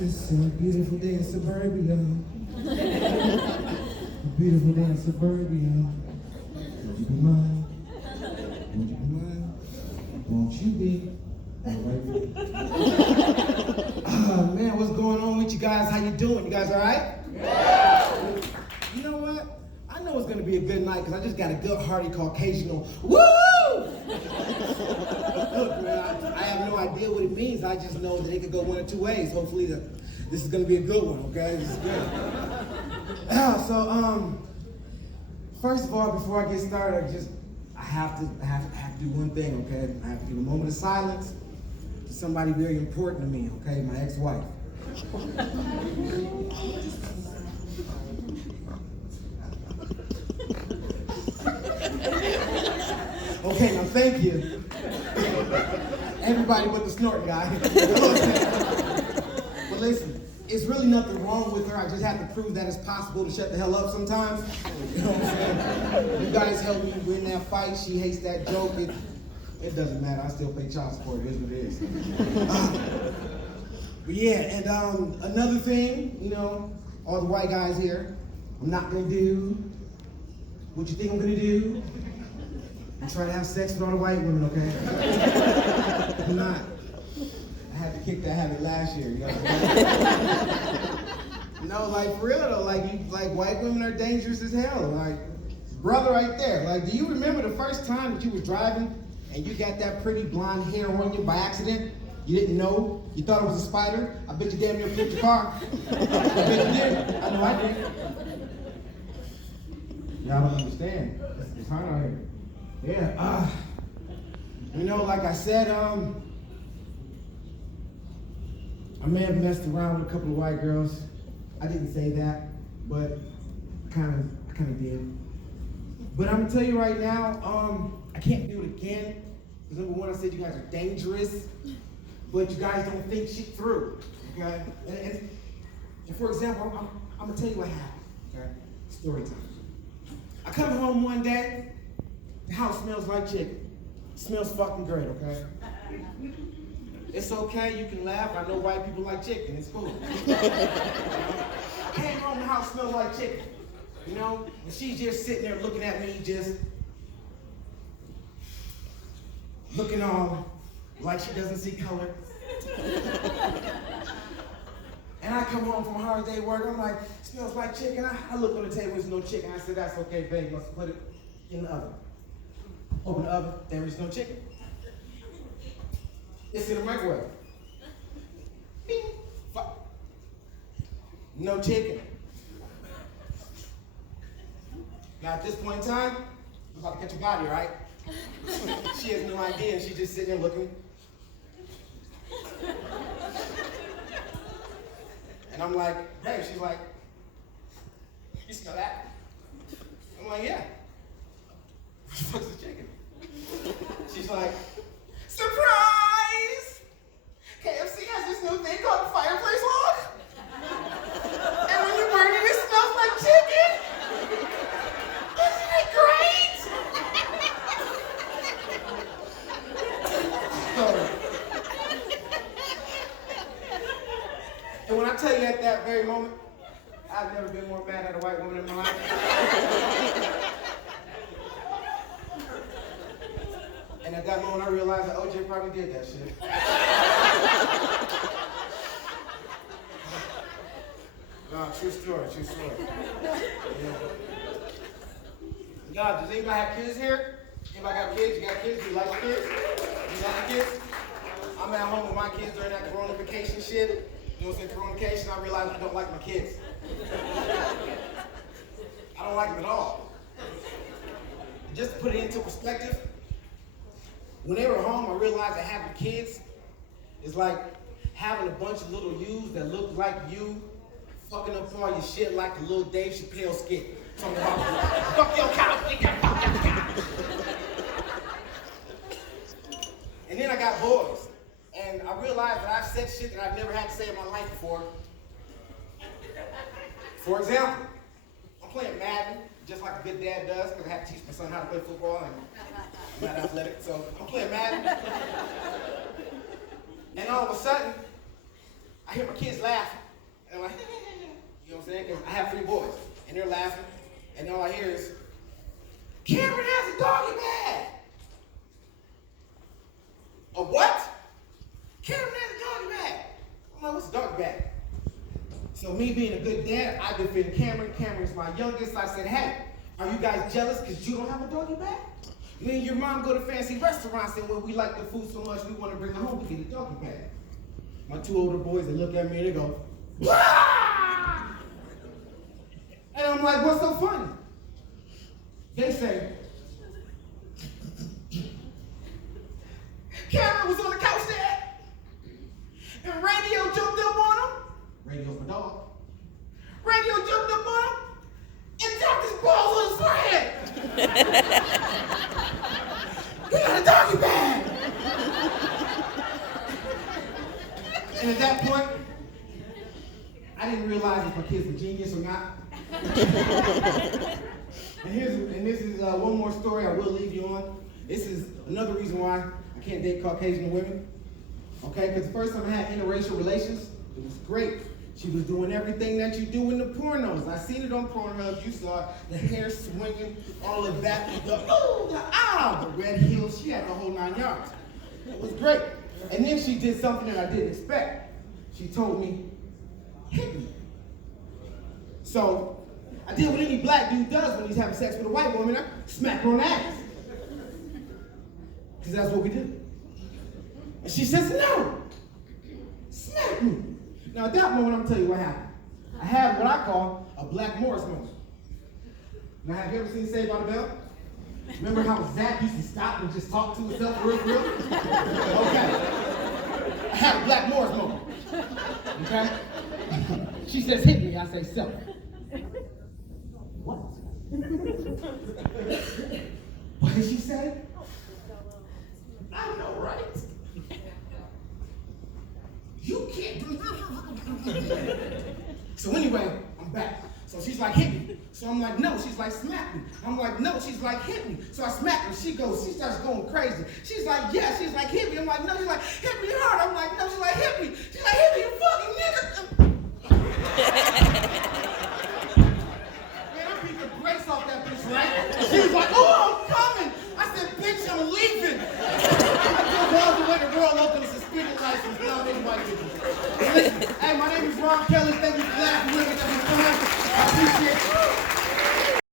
It's a beautiful day in suburbia. A beautiful day in suburbia. Would you be mine? Would you be mine? Won't you be? All right. Man, what's going on with you guys? How you doing? You guys all right? Yeah. You know what? I know it's gonna be a good night because I just got a good hearty Caucasian. Woo! Look, man, I have no idea what it means. I just know that it could go one of two ways. Hopefully, this is gonna be a good one. Okay, this is good. First of all, before I get started, I have to do one thing. Okay, I have to give a moment of silence to somebody very important to me. Okay, my ex-wife. Okay, now thank you. Everybody but the snort guy. But listen, it's really nothing wrong with her. I just have to prove that it's possible to shut the hell up sometimes. You know what I'm saying? You guys helped me win that fight. She hates that joke. It doesn't matter. I still pay child support. It is what it is. But yeah, and another thing, you know, all the white guys here, I'm not gonna do what you think I'm gonna do. I'm trying to have sex with all the white women, okay? I'm not. I had to kick that habit last year, you know what I mean? No, like for real though, like white women are dangerous as hell. Like, brother right there. Like, do you remember the first time that you was driving and you got that pretty blonde hair on you by accident? You didn't know? You thought it was a spider? I bet you damn near flipped your car. I bet you did. I know I did. Y'all don't understand. It's hard out here. Yeah, you know, like I said, I may have messed around with a couple of white girls. I didn't say that, but I kind of did. But I'm gonna tell you right now, I can't do it again. Because number one, I said you guys are dangerous, but you guys don't think shit through, okay? And for example, I'm gonna tell you what happened, okay? Story time. I come home one day, the house smells like chicken. It smells fucking great, okay? It's okay, you can laugh. I know white people like chicken, it's cool. I came home, the house smelled like chicken, you know? And she's just sitting there looking at me, just looking all like she doesn't see color. And I come home from a hard day work, I'm like, it smells like chicken. I look on the table, there's no chicken. I said, that's okay, babe, let's put it in the oven. Open the oven, there is no chicken. It's in the microwave. Bing. Fuck. No chicken. Now at this point in time, I'm about to catch a body, right? She has no idea, and she's just sitting there looking. And I'm like, hey, she's like, you smell that? I'm like, yeah. What the fuck's the chicken? She's like, surprise! KFC has this new thing called the fireplace log. And when you burn it, it smells like chicken. Isn't it great? And when I tell you at that very moment, I've never been more mad at a white woman in my life. And at that moment, I realized that OJ probably did that shit. No, true story, true story. Yeah. God, does anybody have kids here? Anybody got kids? You got kids? You like kids? You like kids? I'm at home with my kids during that corona vacation shit. You know what's in corona vacation? I realized I don't like my kids. I don't like them at all. Just to put it into perspective, when they were home, I realized that having kids is like having a bunch of little yous that look like you, fucking up all your shit like the little Dave Chappelle skit. Talking about, fuck your cow, fuck your cow. And then I got boys. And I realized that I've said shit that I've never had to say in my life before. For example, I'm playing Madden, just like a good dad does, because I have to teach my son how to play football, and I'm not athletic, so I'm playing Madden. And all of a sudden, I hear my kids laughing. And I'm like, you know what I'm saying? 'Cause I have 3 boys, and they're laughing. And all I hear is, Cameron has a doggy bag. A what? Cameron has a doggy bag. I'm like, what's a doggy bag? So me being a good dad, I defend Cameron. Cameron's my youngest. I said, hey, are you guys jealous because you don't have a doggy bag? Me and your mom go to fancy restaurants, and when we like the food so much, we want to bring it home, we get a doggy bag. My 2 older boys, they look at me and they go, "Wah!" And I'm like, what's so funny? They say, Cameron was on the couch there, and Radio jumped up on him. Radio's my dog. Radio jumped up on him and dropped his balls on his forehead. He got a doggy bag. And at that point, I didn't realize if my kids were genius or not. And this is one more story I will leave you on. This is another reason why I can't date Caucasian women. Okay, because the first time I had interracial relations, it was great. She was doing everything that you do in the pornos. I seen it on Pornhub. You saw it, the hair swinging, all of that, the red heels. She had the whole 9 yards. It was great. And then she did something that I didn't expect. She told me, hit me. So I did what any black dude does when he's having sex with a white woman. I smack her on the ass. Because that's what we do. And she says, no, smack me. Now at that moment, I'm gonna tell you what happened. I had what I call a Black Morris moment. Now have you ever seen Saved by the Bell? Remember how Zach used to stop and just talk to himself real? Okay. I had a Black Morris moment. Okay? She says, hit me. I say, self. What? What did she say? I know, right? You can't do that. So anyway, I'm back. So she's like, hit me. So I'm like, no. She's like, smack me. I'm like, no. She's like, hit me. So I smack her. She starts going crazy. She's like, yeah. She's like, hit me. I'm like, no. She's like, hit me hard. I'm like, no. She's like, hit me. She's like, hit me, you fucking nigga. Man, I beat the brakes off that bitch, right? She was like, oh, I'm coming. I said, bitch, I'm leaving. I told her the way the world opens a suspended license. Now I'm white people. Hey, my name is Ron Kelly. Thank you for laughing with me. I appreciate it.